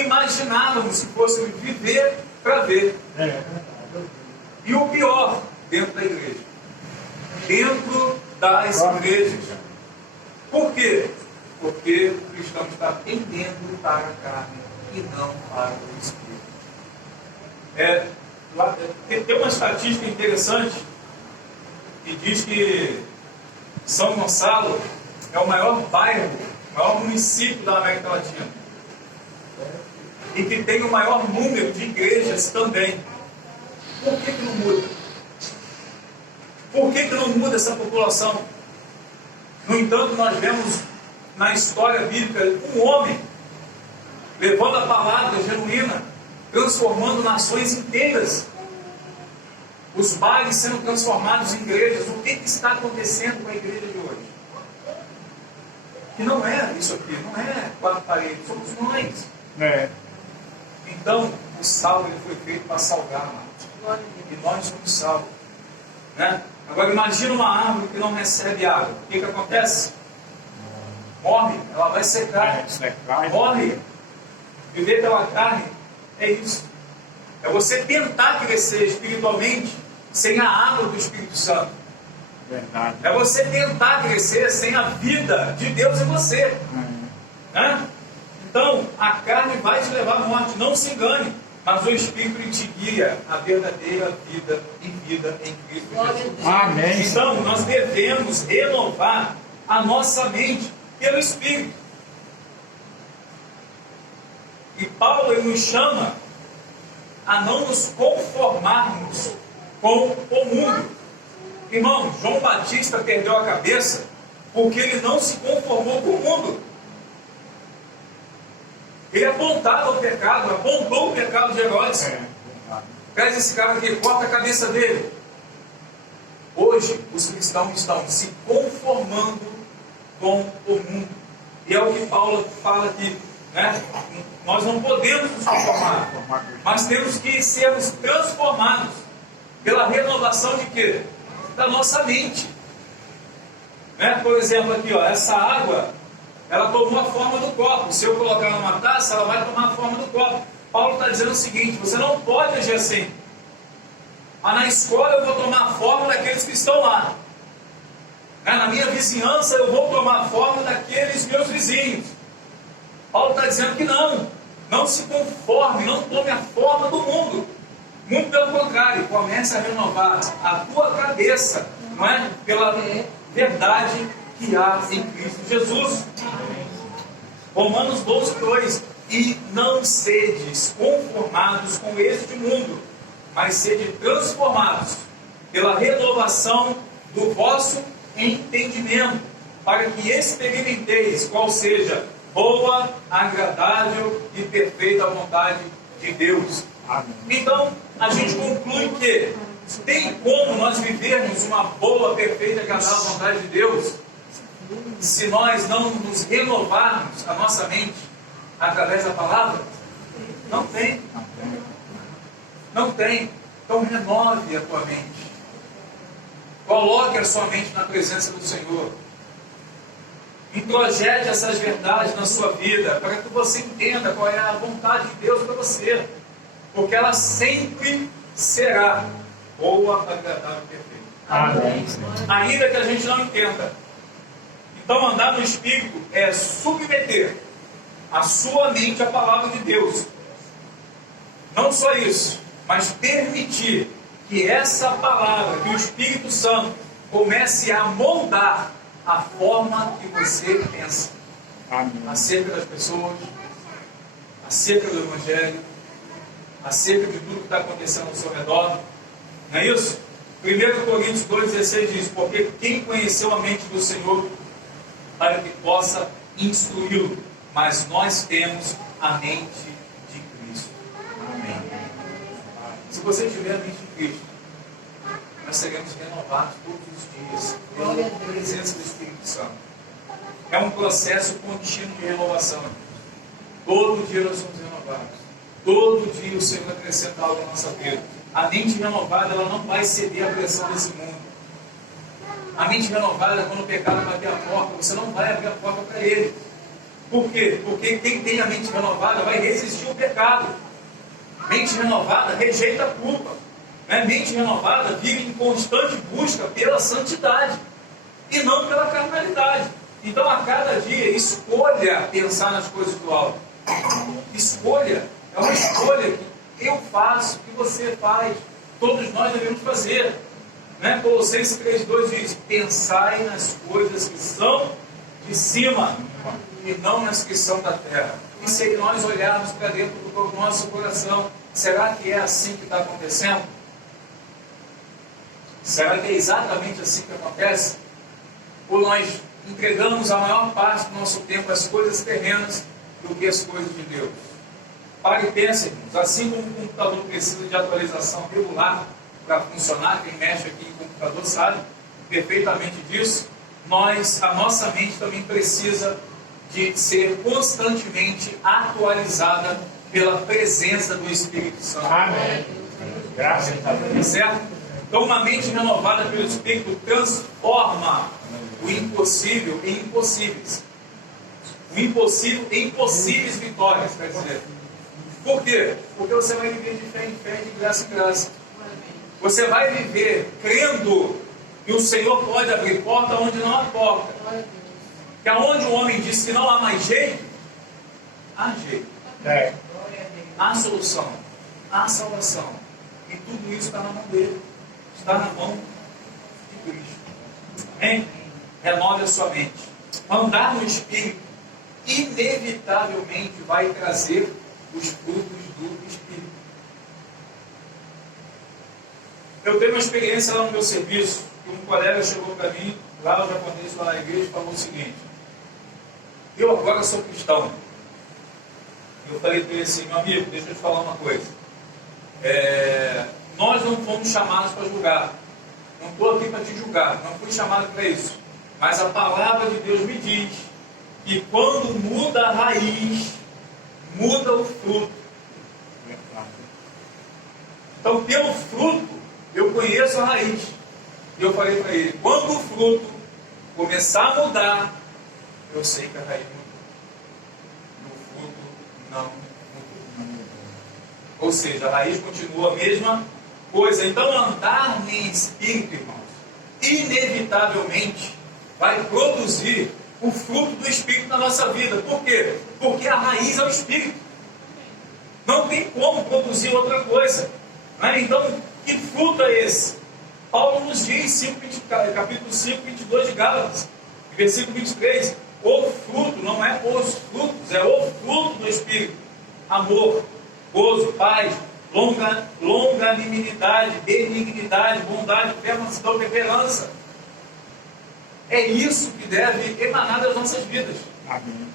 imaginávamos que fôssemos viver para ver. E o pior, dentro da igreja. Dentro das igrejas. Por quê? Porque o cristão está pendendo para a carne e não para o Espírito. Tem uma estatística interessante que diz que São Gonçalo é o maior bairro, o maior município da América Latina. E que tem o maior número de igrejas também. Por que não muda? Por que não muda essa população? No entanto, nós vemos na história bíblica um homem levando a palavra genuína, transformando nações inteiras. Os bares sendo transformados em igrejas. O que está acontecendo com a igreja de hoje? Que não é isso aqui, não é quatro paredes, somos nós. Então, o sal ele foi feito para salgar, amados. E nós somos sal. Né? Agora, imagina uma árvore que não recebe água. O que acontece? Morre, ela vai secar. Morre. Viver pela carne é isso. É você tentar crescer espiritualmente sem a água do Espírito Santo. Verdade. É você tentar crescer sem a vida de Deus em você. Né? Então, a carne vai te levar à morte, não se engane. Mas o Espírito te guia a verdadeira vida e vida em Cristo Jesus. Amém. Então, nós devemos renovar a nossa mente pelo Espírito. E Paulo ele nos chama a não nos conformarmos com o mundo. Irmão, João Batista perdeu a cabeça porque ele não se conformou com o mundo. Ele apontava o pecado, apontou o pecado de Herodes. Traz esse cara aqui, corta a cabeça dele. Hoje, os cristãos estão se conformando com o mundo. E é o que Paulo fala aqui. Né? Nós não podemos nos conformar, mas temos que sermos transformados pela renovação de quê? Da nossa mente. Né? Por exemplo, aqui, ó, essa água, ela tomou a forma do copo. Se eu colocar numa taça, ela vai tomar a forma do copo. Paulo está dizendo o seguinte: você não pode agir assim. Mas na escola eu vou tomar a forma daqueles que estão lá. Na minha vizinhança eu vou tomar a forma daqueles meus vizinhos. Paulo está dizendo que não se conforme, não tome a forma do mundo. Muito pelo contrário, comece a renovar a tua cabeça, não é? Pela verdade que há em Cristo Jesus. Romanos 12:2: e não sedes conformados com este mundo, mas sede transformados pela renovação do vosso entendimento, para que experimenteis qual seja boa, agradável e perfeita vontade de Deus. Amém. Então, a gente conclui que tem como nós vivermos uma boa, perfeita e agradável vontade de Deus se nós não nos renovarmos a nossa mente através da palavra? Não tem. Não tem. Então renove a tua mente. Coloque a sua mente na presença do Senhor. Introjete essas verdades na sua vida, para que você entenda qual é a vontade de Deus para você. Porque ela sempre será boa, agradável e perfeita. Amém. Ainda que a gente não entenda. Então andar no Espírito é submeter a sua mente à palavra de Deus. Não só isso, mas permitir que essa palavra, que o Espírito Santo comece a moldar a forma que você pensa. Amém. Acerca das pessoas, acerca do Evangelho, acerca de tudo que está acontecendo ao seu redor. Não é isso? 1 Coríntios 2,16 diz: porque quem conheceu a mente do Senhor para que possa instruí-lo, mas nós temos a mente de Cristo. Amém. Se você tiver a mente de Cristo, nós seremos renovados todos os dias pela presença do Espírito Santo. É um processo contínuo de renovação. Todo dia nós somos renovados. Todo dia o Senhor acrescenta algo na nossa vida. A mente renovada, ela não vai ceder à pressão desse mundo. A mente renovada, quando o pecado bater a porta, você não vai abrir a porta para ele. Por quê? Porque quem tem a mente renovada vai resistir ao pecado. Mente renovada rejeita a culpa. Né? Mente renovada vive em constante busca pela santidade e não pela carnalidade. Então, a cada dia, escolha pensar nas coisas do alto. Escolha. É uma escolha que eu faço, que você faz. Todos nós devemos fazer. Né? Colossenses 3,2 diz: pensai nas coisas que são de cima e não nas que são da terra. E se nós olharmos para dentro do nosso coração, será que é assim que está acontecendo? Será que é exatamente assim que acontece? Ou nós entregamos a maior parte do nosso tempo às coisas terrenas do que às coisas de Deus? Pare e pense, irmãos. Assim como o computador precisa de atualização regular para funcionar, quem mexe aqui em computador sabe perfeitamente disso, a nossa mente também precisa de ser constantemente atualizada pela presença do Espírito Santo. Amém. Graças a Deus. Certo? Então, uma mente renovada pelo Espírito transforma o impossível em impossíveis. O impossível em possíveis vitórias, quer dizer. Por quê? Porque você vai viver de fé em fé, de graça em graça. Você vai viver crendo que o Senhor pode abrir porta onde não há porta. Que aonde o homem diz que não há mais jeito, há jeito. Há solução. Há salvação. E tudo isso está na mão dele. Está na mão de Cristo. Amém? Renove a sua mente. Andar no Espírito inevitavelmente vai trazer os frutos do Espírito. Eu tenho uma experiência lá no meu serviço, que um colega chegou para mim, lá no japonês, lá na igreja, e falou o seguinte: eu agora sou cristão. Eu falei para ele assim: meu amigo, deixa eu te falar uma coisa. Nós não fomos chamados para julgar. Não estou aqui para te julgar, não fui chamado para isso. Mas a palavra de Deus me diz que quando muda a raiz, muda o fruto. Então, pelo fruto, eu conheço a raiz. E eu falei para ele: quando o fruto começar a mudar, eu sei que a raiz mudou. O fruto não mudou. Ou seja, a raiz continua a mesma coisa. Então, andar em espírito, irmãos, inevitavelmente vai produzir o fruto do Espírito na nossa vida. Por quê? Porque a raiz é o Espírito. Não tem como produzir outra coisa. Né? Então, que fruto é esse? Paulo nos diz, capítulo 5, 22 de Gálatas, versículo 23, o fruto, não é os frutos, é o fruto do Espírito: amor, gozo, paz, longanimidade, benignidade, bondade, fé, mansidão, temperança. É isso que deve emanar das nossas vidas. Amém.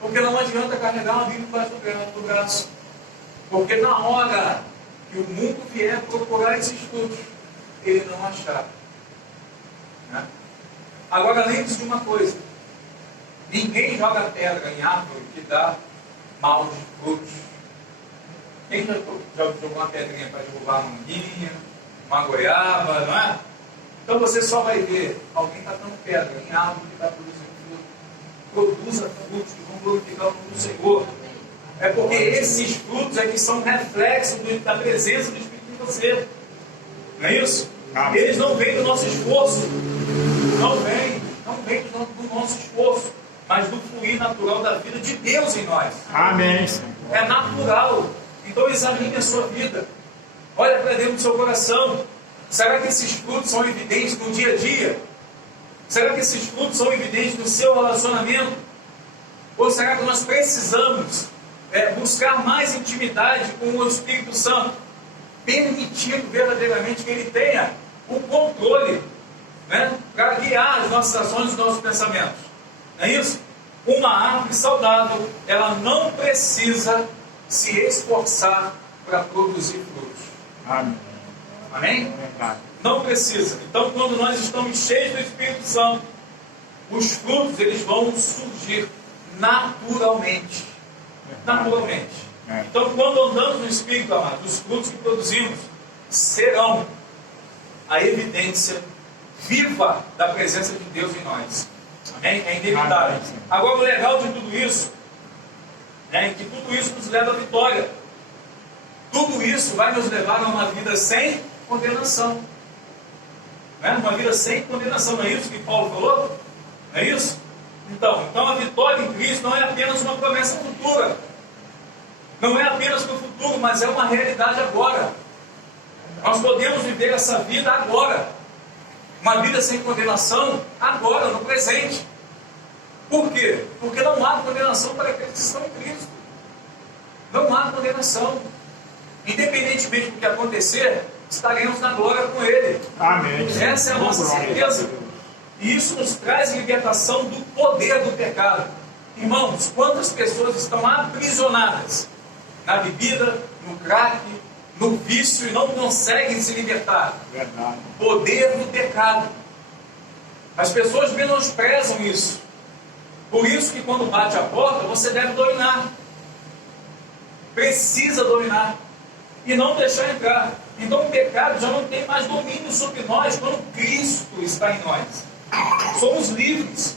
Porque não adianta carregar uma Bíblia embaixo do braço. Porque na hora que o mundo vier procurar esses frutos, ele não achar. Né? Agora, lembre-se de uma coisa: ninguém joga pedra em árvore que dá maus frutos. Quem já jogou uma pedrinha para derrubar uma manguinha, uma goiaba, não é? Então você só vai ver alguém tacando pedra em árvore que está produzindo fruto. Produza frutos que vão glorificar o nome do Senhor. É porque esses frutos é que são reflexos da presença do Espírito em você. Não é isso? Amém. Eles não vêm do nosso esforço. Não vêm do nosso esforço, mas do fluir natural da vida de Deus em nós. Amém. É natural. Então examine a sua vida. Olha para dentro do seu coração. Será que esses frutos são evidentes no dia a dia? Será que esses frutos são evidentes no seu relacionamento? Ou será que nós precisamos buscar mais intimidade com o Espírito Santo, permitindo verdadeiramente que Ele tenha o controle, né, para guiar as nossas ações e os nossos pensamentos? Não é isso? Uma árvore saudável, ela não precisa se esforçar para produzir frutos. Amém. Amém? Verdade. Não precisa. Então, quando nós estamos cheios do Espírito Santo, os frutos eles vão surgir naturalmente. Naturalmente. Então, quando andamos no Espírito, amado, os frutos que produzimos serão a evidência viva da presença de Deus em nós. Amém? É inevitável. Agora, o legal de tudo isso é que tudo isso nos leva à vitória. Tudo isso vai nos levar a uma vida sem condenação. Não é? Uma vida sem condenação. Não é isso que Paulo falou? Não é isso? Então a vitória em Cristo não é apenas uma promessa futura. Não é apenas para o futuro, mas é uma realidade agora. Nós podemos viver essa vida agora. Uma vida sem condenação agora, no presente. Por quê? Porque não há condenação para aqueles que estão em Cristo. Não há condenação. Independentemente do que acontecer, estaremos na glória com Ele. Amém. Essa é a nossa certeza. E isso nos traz libertação do poder do pecado. Irmãos, quantas pessoas estão aprisionadas na bebida, no crack, no vício e não conseguem se libertar? Verdade. Poder do pecado. As pessoas menosprezam isso. Por isso que quando bate a porta, você deve dominar. Precisa dominar. E não deixar entrar. Então o pecado já não tem mais domínio sobre nós quando Cristo está em nós. Somos livres.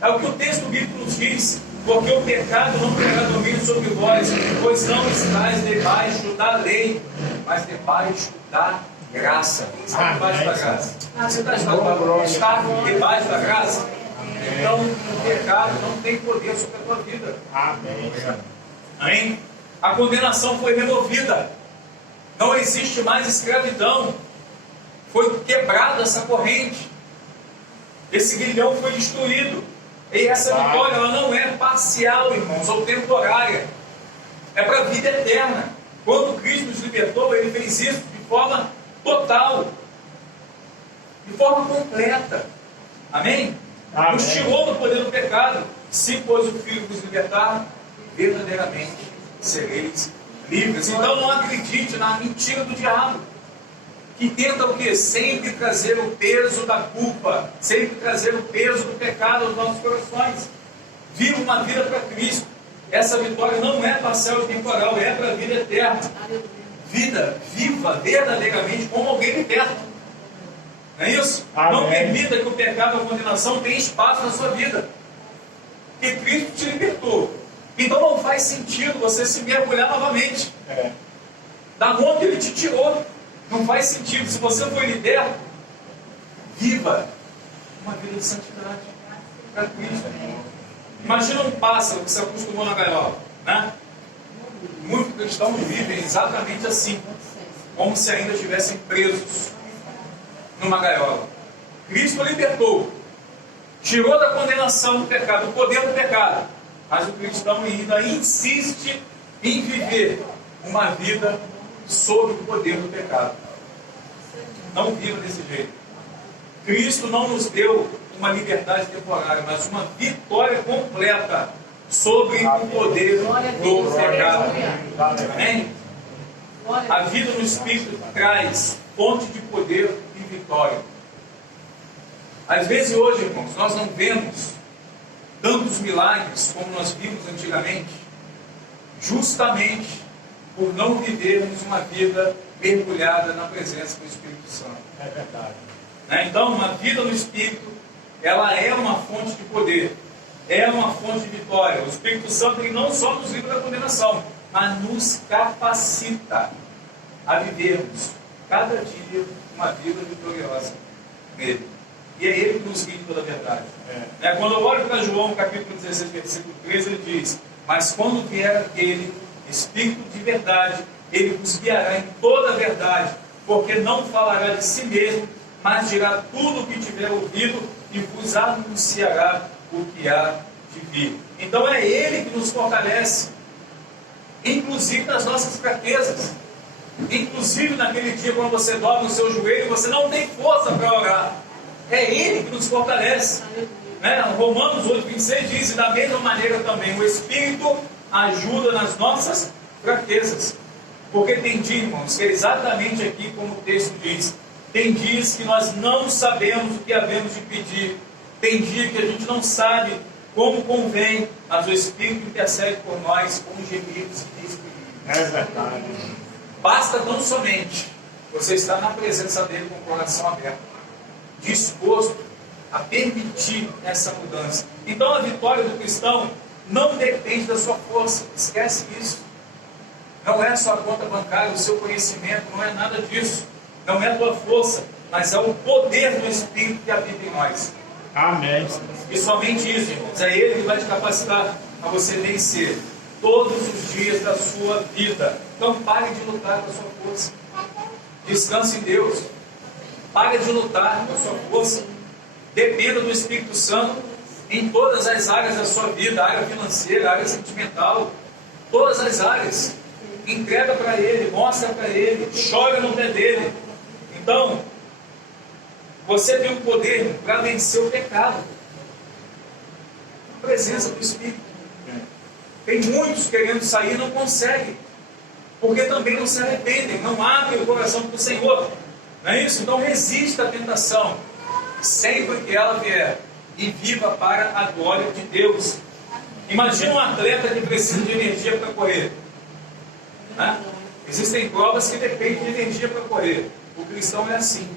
É o que o texto bíblico nos diz. Porque o pecado não terá domínio sobre vós, pois não estáis debaixo da lei, mas debaixo da graça. Está debaixo da graça. Você está debaixo da graça? Então o pecado não tem poder sobre a tua vida. Amém. Amém? A condenação foi removida. Não existe mais escravidão. Foi quebrada essa corrente. Esse grilhão foi destruído. E essa vitória ela não é parcial, irmãos, ou temporária. É para a vida eterna. Quando Cristo nos libertou, Ele fez isso de forma total. De forma completa. Amém? Amém. Nos tirou do poder do pecado. Se, pois, o Filho vos libertar, verdadeiramente sereis livres. Então não acredite na mentira do diabo, que tenta o quê? Sempre trazer o peso da culpa, sempre trazer o peso do pecado aos nossos corações. Viva uma vida para Cristo. Essa vitória não é parcial e temporal, é para a vida eterna. Vida viva verdadeiramente como alguém liberto. Não é isso? Amém. Não permita que o pecado ou a condenação tenha espaço na sua vida. Porque Cristo te libertou. Então não faz sentido você se mergulhar novamente. Da onde Ele te tirou. Não faz sentido. Se você foi liberto, viva uma vida de santidade para Cristo. Imagina um pássaro que se acostumou na gaiola, né? Muitos cristãos vivem exatamente assim, como se ainda estivessem presos numa gaiola. Cristo libertou, tirou da condenação do pecado, do poder do pecado, mas o cristão ainda insiste em viver uma vida sob o poder do pecado. Não viva desse jeito. Cristo não nos deu uma liberdade temporária, mas uma vitória completa sobre o poder do pecado. Amém? A vida no Espírito traz fonte de poder e vitória. Às vezes hoje, irmãos, nós não vemos tantos milagres como nós vimos antigamente, justamente por não vivermos uma vida mergulhada na presença do Espírito Santo. É verdade. Então, uma vida no Espírito, ela é uma fonte de poder, é uma fonte de vitória. O Espírito Santo ele não só nos livra da condenação, mas nos capacita a vivermos cada dia uma vida vitoriosa nele. E é Ele que nos guia em toda a verdade. Quando eu olho para João, capítulo 16, versículo 13, ele diz: mas quando vier aquele Espírito de verdade, Ele vos guiará em toda a verdade, porque não falará de si mesmo, mas dirá tudo o que tiver ouvido e vos anunciará o que há de vir. Então é Ele que nos fortalece, inclusive nas nossas fraquezas. Inclusive naquele dia quando você dobra o seu joelho e você não tem força para orar. É Ele que nos fortalece. Romanos 8,26 diz: e da mesma maneira também o Espírito ajuda nas nossas fraquezas. Porque tem dia, irmãos, que é exatamente aqui como o texto diz. Tem dias que nós não sabemos o que havemos de pedir. Tem dia que a gente não sabe como convém, mas o Espírito intercede por nós com gemidos inexprimíveis. É verdade. Basta tão somente você estar na presença dele com o coração aberto, disposto a permitir essa mudança. Então a vitória do cristão não depende da sua força, esquece isso. Não é a sua conta bancária, o seu conhecimento, não é nada disso. Não é a tua força, mas é o poder do Espírito que habita em nós. Amém. E somente isso, irmãos, é Ele que vai te capacitar a você vencer todos os dias da sua vida. Então pare de lutar com a sua força. Descanse em Deus. Pare de lutar com a sua força. Dependa do Espírito Santo em todas as áreas da sua vida, área financeira, área sentimental, todas as áreas. Entrega para Ele, mostra para Ele, chora no pé dele. Então, você tem o poder para vencer o pecado. A presença do Espírito. Tem muitos querendo sair e não conseguem. Porque também não se arrependem, não abrem o coração para o Senhor. Não é isso? Então resista à tentação. Sempre que ela vier. E viva para a glória de Deus. Imagina um atleta que precisa de energia para correr. Né? Existem provas que dependem de energia para correr. O cristão é assim.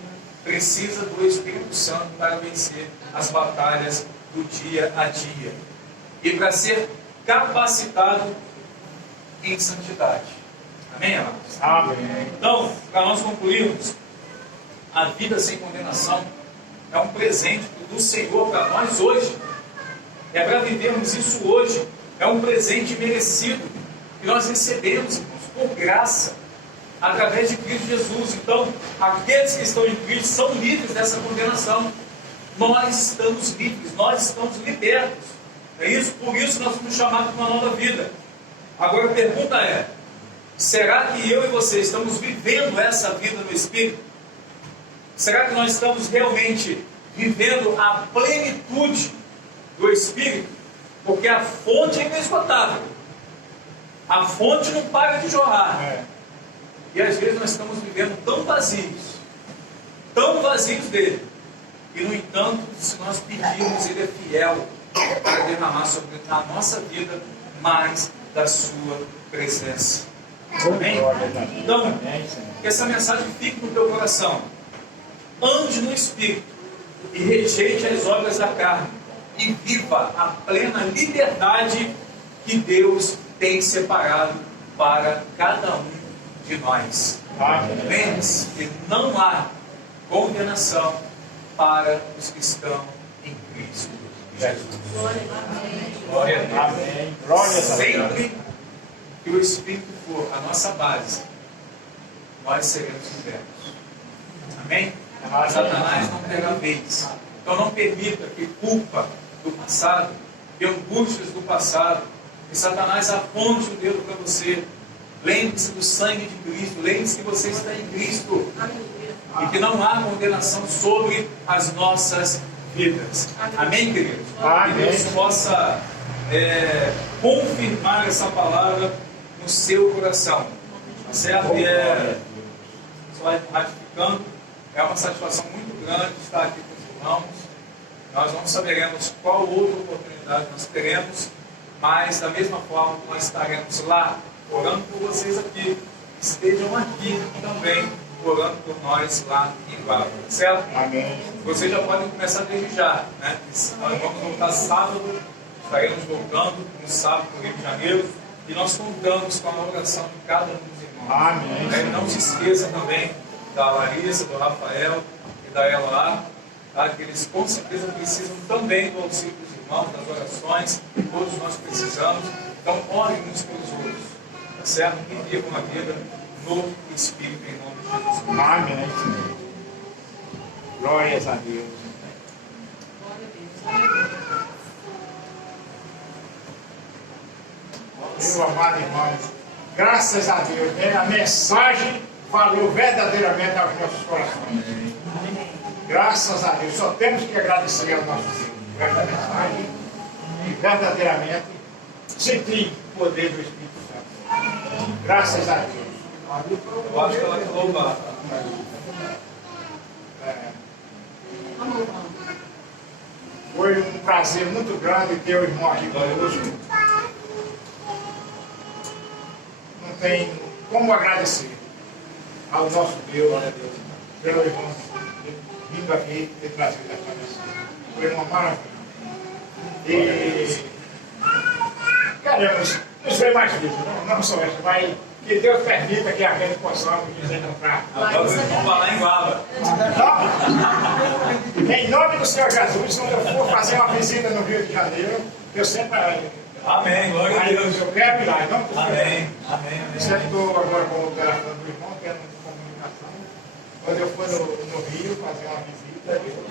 Precisa do Espírito Santo para vencer as batalhas do dia a dia. E para ser capacitado em santidade. Amém, amados? Amém. Então, para nós concluirmos, a vida sem condenação é um presente do Senhor para nós hoje. É para vivermos isso hoje. É um presente merecido que nós recebemos, irmãos, por graça, através de Cristo Jesus. Então, aqueles que estão em Cristo são livres dessa condenação. Nós estamos livres, nós estamos libertos. É isso? Por isso nós somos chamados para uma nova vida. Agora a pergunta é: será que eu e você estamos vivendo essa vida no Espírito? Será que nós estamos realmente vivendo a plenitude do Espírito? Porque a fonte é inesgotável. A fonte não para de jorrar. E às vezes nós estamos vivendo tão vazios dele. E no entanto, se nós pedirmos, ele é fiel para derramar sobre a nossa vida mais da sua presença. Amém? Então, que essa mensagem fique no teu coração. Ande no Espírito e rejeite as obras da carne e viva a plena liberdade que Deus tem separado para cada um de nós. Lembre-se que não há condenação para os que estão em Cristo Jesus. Glória a Deus. Amém. Glória a Deus. Sempre que o Espírito for a nossa base, nós seremos libertos. Amém? Satanás não terá vez. Então não permita que culpa do passado, que angústias do passado, que Satanás aponte o dedo para você. Lembre-se do sangue de Cristo. Lembre-se que você está em Cristo. E que não há condenação sobre as nossas vidas. Amém, queridos? Amém. Que Deus possa confirmar essa palavra no seu coração. Tá certo? E só ratificando, é uma satisfação muito grande estar aqui com os irmãos. Nós não saberemos qual outra oportunidade nós teremos, mas da mesma forma nós estaremos lá, orando por vocês aqui. Estejam aqui também, orando por nós lá em Guarda, certo? Amém. Vocês já podem começar desde já, né? Nós vamos voltar sábado, estaremos voltando no sábado para o Rio de Janeiro, e nós contamos com a oração de cada um dos irmãos. Amém. Não se esqueça também da Larissa, do Rafael e da Eloá, tá? Que eles com certeza precisam também do auxílio dos irmãos, das orações, todos nós precisamos. Então orem uns pelos outros, tá certo? E vivam a vida no Espírito, em nome de Jesus. Amém. Glórias a Deus. Meu amado irmão, graças a Deus, né? A mensagem falou verdadeiramente aos nossos corações. Graças a Deus, só temos que agradecer ao nosso Deus por esta mensagem e verdadeiramente sentir o poder do Espírito Santo. Graças a Deus. Eu acho que ela falou lá. Foi um prazer muito grande ter o irmão aqui conosco. Não tem como agradecer ao nosso Deus, pelo irmão vindo aqui e trazido esta mensagem. Foi uma maravilha. E queremos nos ver mais vivos, não só essa, mas que Deus permita que a gente possamos nos encontrar. Vamos falar em Guaba. Em nome do Senhor Jesus, quando eu for fazer uma visita no Rio de Janeiro, eu sempre. Amém, glória a Deus. Eu quero ir lá, em nome do Senhor. Amém, amém, Eu sempre estou agora com o telefone do irmão, tendo comunicação. Quando eu for no Rio fazer uma visita, eu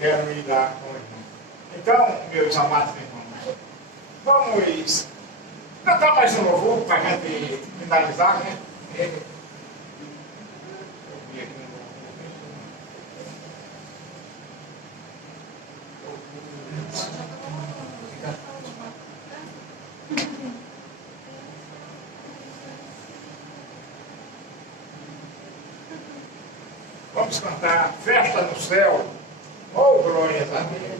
quero ir lá com o irmão. Então, meus amados irmãos, vamos cantar mais um louvor para a gente finalizar, né? Vamos cantar Festa no Céu. Oh, glórias a Deus.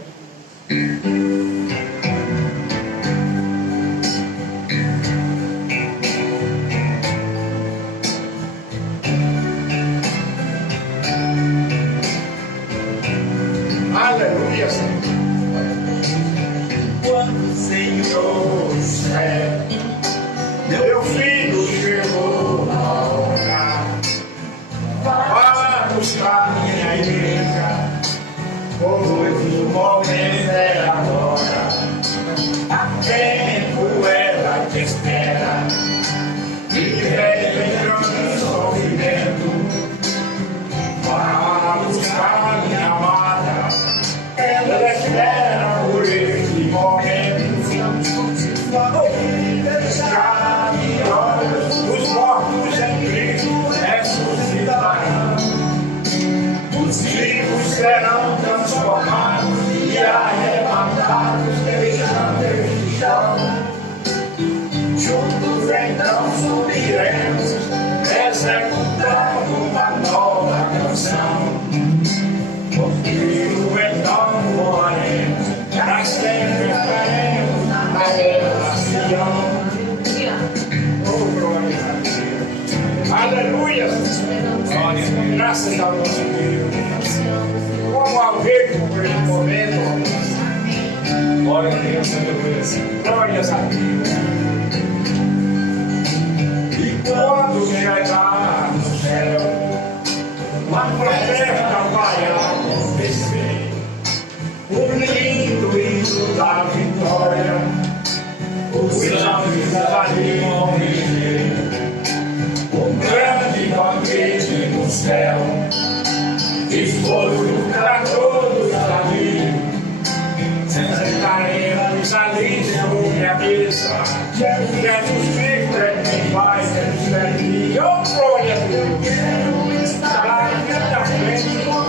Aleluia, Senhor. Quando o Senhor É, meu filho chegou a hora para buscar minha igreja, pois o momento é agora. Há tempo ela te espera, e vem grande sofrimento para buscar minha amada. Ela espera por este momento. Os mortos em Cristo ressuscitarão, os vivos serão transformados e arrebatados, deixando este chão. Juntos então subiremos, executando uma nova canção. Contigo então voaremos, para sempre estaremos na relação. Oh, glória a Deus. Aleluia. Graças ao nosso Deus. Como alguém por esse momento. Glória a Deus, aleluia. Glórias a Deus. E quando chegar no céu, uma festa vai acontecer. O lindo hino da vitória, os anjos ali vão viver. Um grande banquete no céu, disposto para todos ali. Sentaremos ali sobre a mesa. Jesus Cristo é quem vai nos servir. Oh,